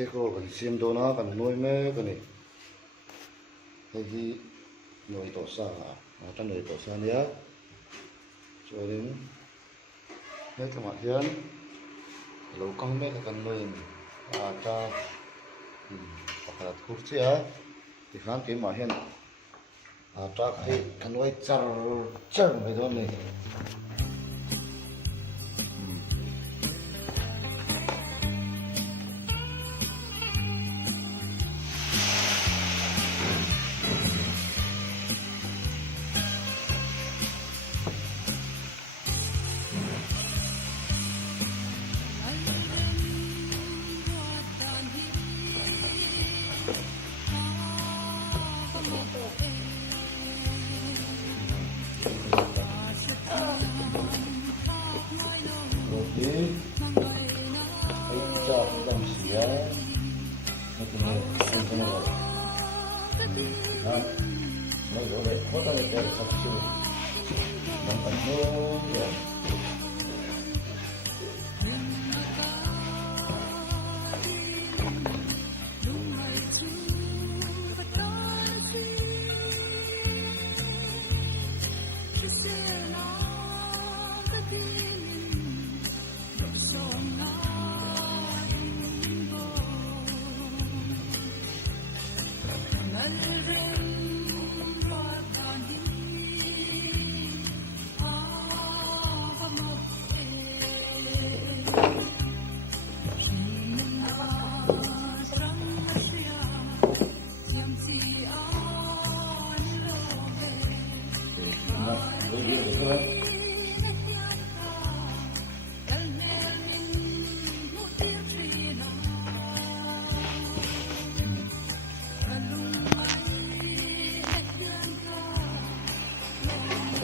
eko kan sim do na kan noi me kan ni hi noi to sa ta noi to sa nia cho đến hết các bạn hiền lâu con mấy cái con nuôi ta hoặc là thuốc chứ thì khán cái mà hiền ta cái con nuôi char char mấy đó này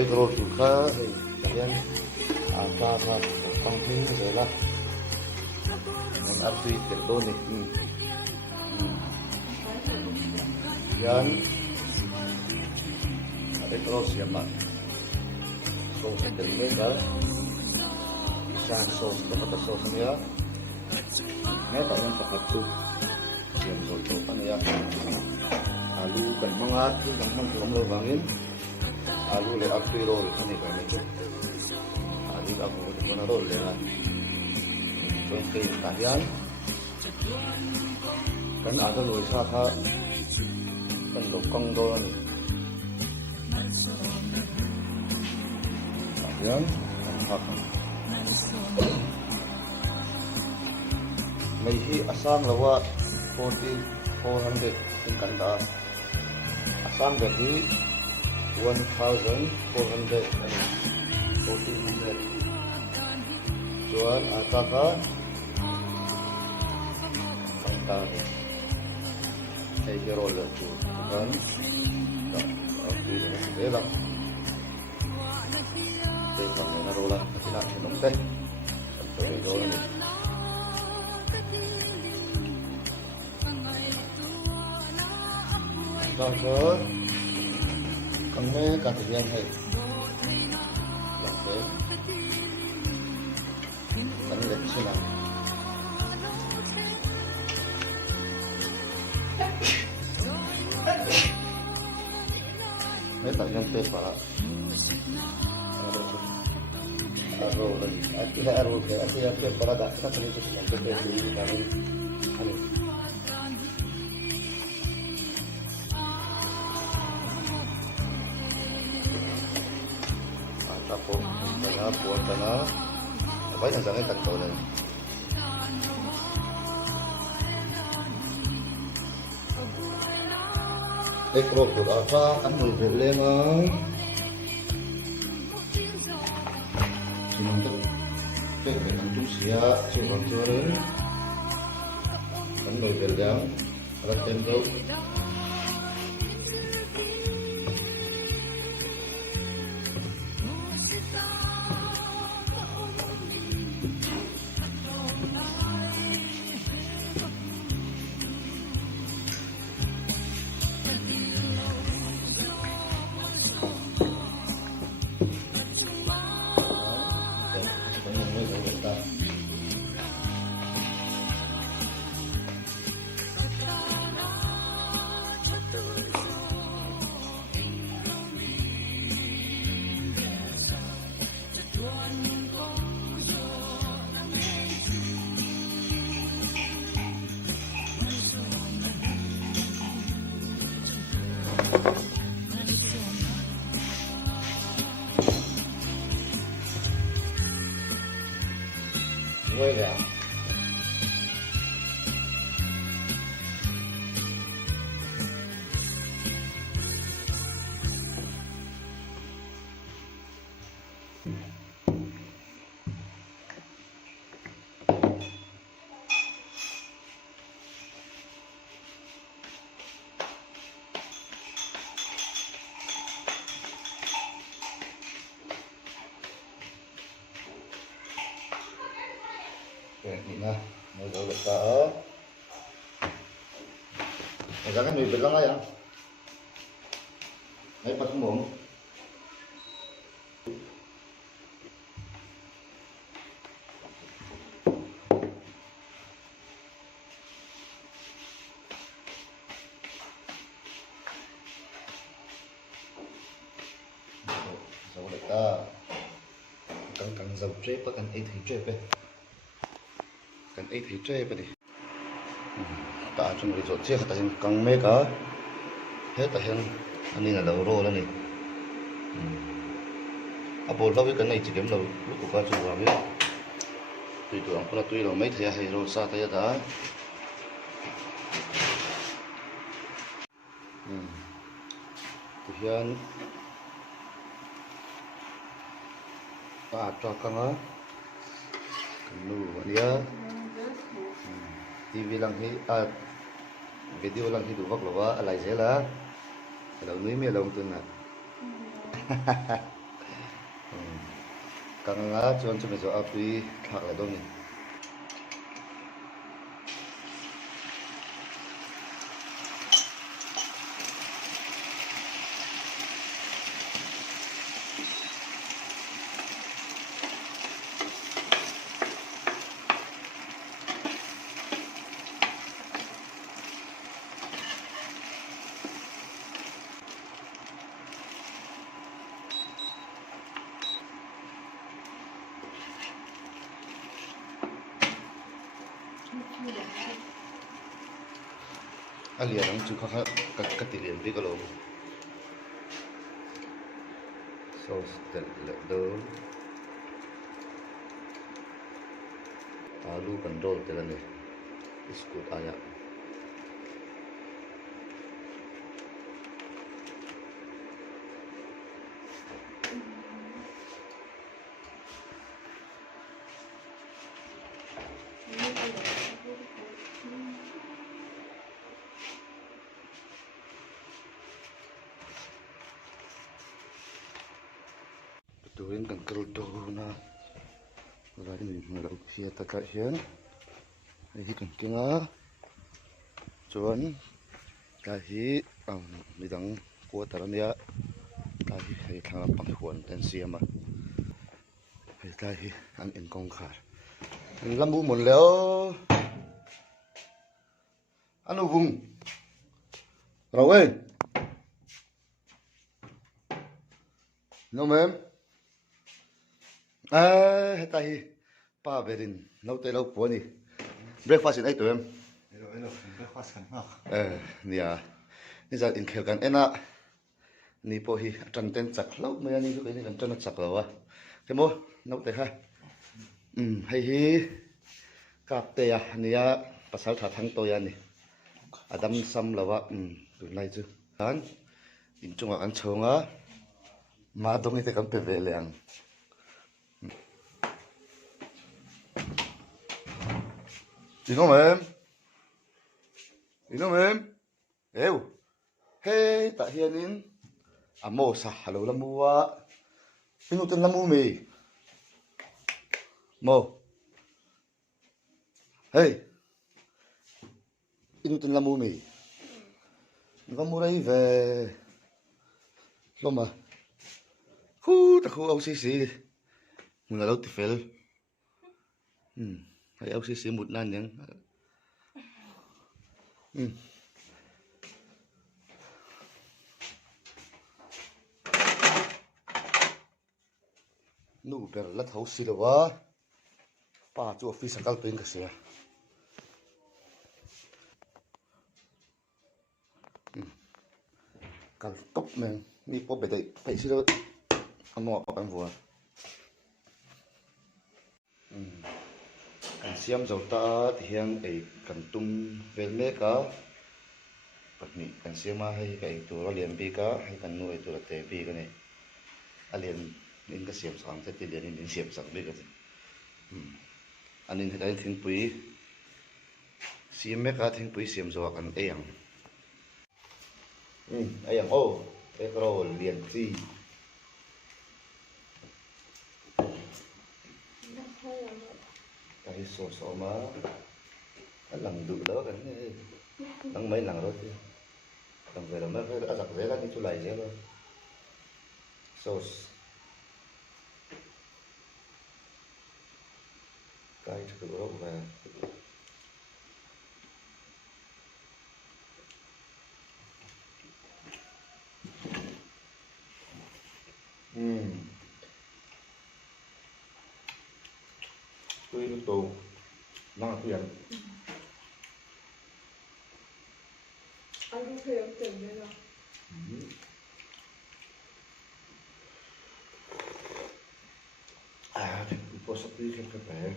đây rồi chủ khá thì kalian apa penting adalah mengupdate tektonik dan ada terus ya Pak sos dari mereka sos dapat sosnya mereka yang pakai tuh yang sos kan ya lalu kan mengatur dan mengelabangin alu le akui roll ini kan itu adik aku udah pernah roll ya terus ke kalian kan ada luisa kan lokong doang kalian hak mehi asang lawa 400 tingkat asang jadi 1,414 jual ataka pantang saya kira oleh tu kan tak aku ini lah saya pakai narola tidak minum teh sampai doang ni tak kami katakan hai oke kami lihat sini ini tak nyampe para arrow lagi akhirnya arrow kayak akhirnya para dah kita perlu nyampe di kami tapos buat tanah apa yang sangat tak tahu dah ekro berapa kan problema cuma untuk untuk siap cuma turun kan berbeda alat tembok quay lẹ vậy nè mới rồi được cả này ra cái mì bịch lắm đấy ạ đấy bắt muỗng rồi được ta cần dầu trép và cần ít thì trép ấy cần ít thì trép đi ta chuẩn bị rồi chia ta hiện cần mấy cả hết ta hiện anh này là đầu rô đó này à bộ lâu cái này chỉ kiếm đầu lúc của các chú vào biết tùy tưởng là tùy đầu mấy thầy hay rồi xa thầy đã thì hiện ta cho căng á cần nụ vậy nhá TV lang hi video lang hi du vak lawa alai zela lo nui me long tun na kang nga chuan chu me zo apui thak la dong ni alia dang chu kha ka ti lian vi ka lo sauce tel le do alu kan rol tel ne iskut aya tuin kan kerul do na ra ni ma lo khia ta ka hian hi kan kinga chuan ka hi mi dang ko tarania ka hi hei thang pang huan ten siama hei ta hi an in kong khar lambu mon leo anu vung rồi no mem ta hi pa verin no te lo po ni breakfast in ai to em hello breakfast kan ha nia ni za in khel kan ena ni po hi tan ten chak lo me ani lu kai ni kan tan chak lo wa ke mo no te ha hei hi kap te ya nia pasal tha thang to ya ni adam sam lawa tu lai chu han in chunga an chonga ma dong ni te kan pe ve leang inom em eu hey ta hianin amo sa halo lamua inu ten lamu mi mo hey inu ten lamu mi vamurai về loma hu ta khu au xì mình là lâu thì phải hay au xì một nan nhang nu per la thau si dawa pa chu office kal pin ka sia kal top men mi po be dai pai si do amo kan vua kan siam zo ta ti hiang ei kan tum vel me ka patni kan siama hei ka ei tur lian bi ka hei kan nu ei tur te bi ka nei alian in ka siam sang te ti lian in siam sang bi ka anin hei thing pui siam me ka thing pui siam zo kan eyang eyang o ek rol lian ti cái số số mà lần đủ đó cái này lần mấy lần rồi chứ lần về là nó phải giặt dễ lắm chú lại dễ luôn sauce cái thứ đó và tôi nó tù nó tiền anh không thấy em tưởng đây rồi. thì có sắp đi thêm cái bé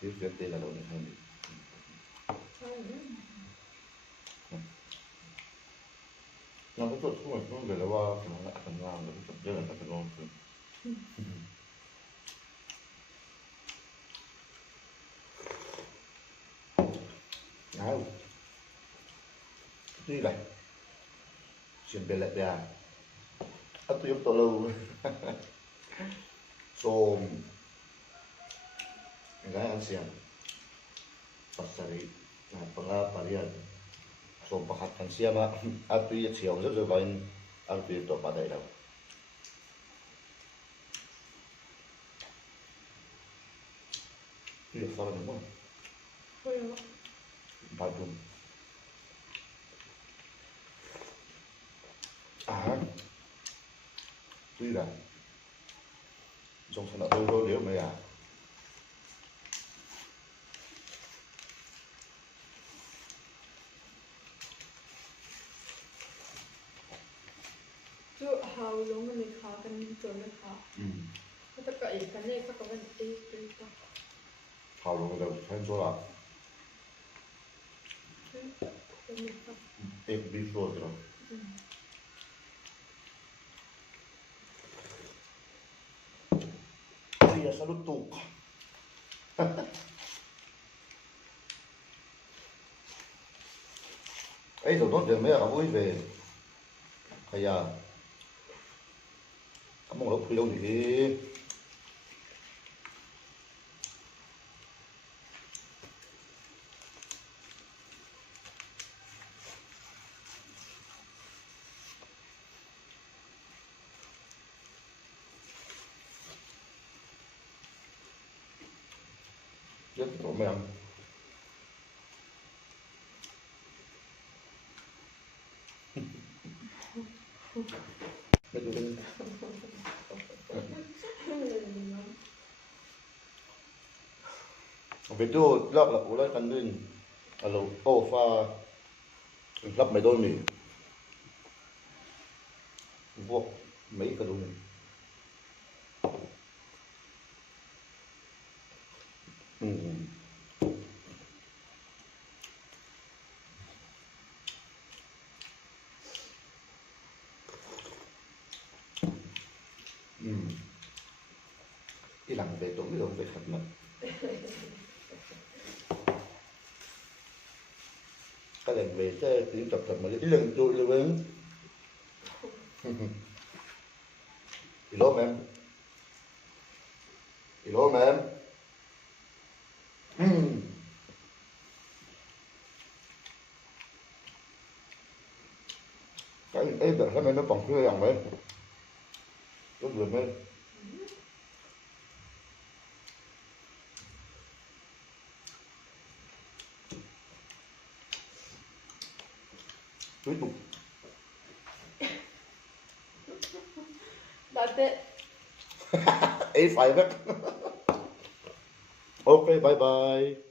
thiếu việc đây là đâu này hơn nó có tốt không nó về là qua nó lại phần ngang nó cũng rất là phần ngon nào đi này chuyển về lại nhà ấp tôi to lâu xôm gái ăn xiang pasari là panga parian xôm pakat ăn xiang á ấp tôi chiều rất rồi vain ấp tôi to pa đây đâu tôi sao đúng không badum tuy là trong sản đôi đôi nếu mày chú hào lúc mà mình khó cần rồi nó khó tất cả những cái này các bạn đi to hào luôn rồi thấy số là em bị phô rồi thì sao lúc tụ ấy rồi tốt rồi mấy ở vui về hay à có một lúc lâu thì rất tổ mềm video lắp là của căn nên alo ô pha lắp mấy đôi mì vô mấy cái đôi đi làm về tốn cái đồng về thật mà cái lần về cái tiếng tập mà cái lần tôi luôn hello ma'am hello ma'am cái em đợi nó còn chưa rằng đấy tốt rồi mấy tiếp tục that's it A5 ok bye bye